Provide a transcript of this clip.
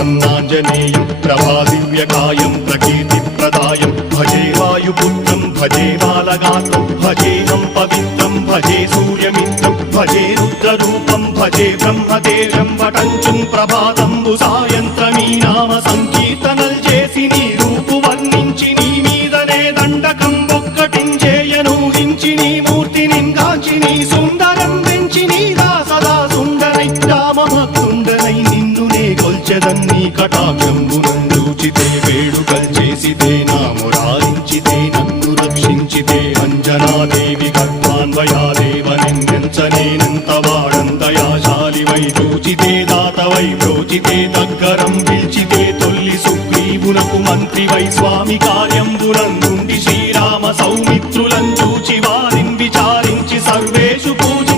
प्रसन्नाञ्जनेयं प्रभादिव्यकायं प्रकीर्तिप्रदायं भजे वायुपुत्रं भजे बालगात्रं भजेऽहं पवित्रं भजे सूर्यमित्रं भजे रुद्ररूपं भजे ब्रह्मदेवं वटञ्चुं प्रभाతంబు సాయంత్రమీ నామ సంకీర్తనల్ చేసి నీ రూపు వర్ణించి నీ మీదనే దండకం ఒక్కటించేయను హించి నీ మూర్తిని గాంచి నీ సుందరం వెంచి నీ సదా సుందరై రామభక్తుండనై నిన్నునే కొల్చెదన్ని కటాక్షంబునందూచితే వేడుకల్ చేసితే నా మురారించితే నన్ను రక్షించితే అంజనాదేవి గర్భాన్వయాదేవనెంచనేనంత వాడంతయాశాలివై చూచితే దాతవై ప్రోచితే దగ్గరం పిలిచితే తొల్లి సుగ్రీవునకు మంత్రివై స్వామి కార్యంబునందుండి శ్రీరామ సౌమిత్రులం చూచి వారిని విచారించి సర్వేషు పూజ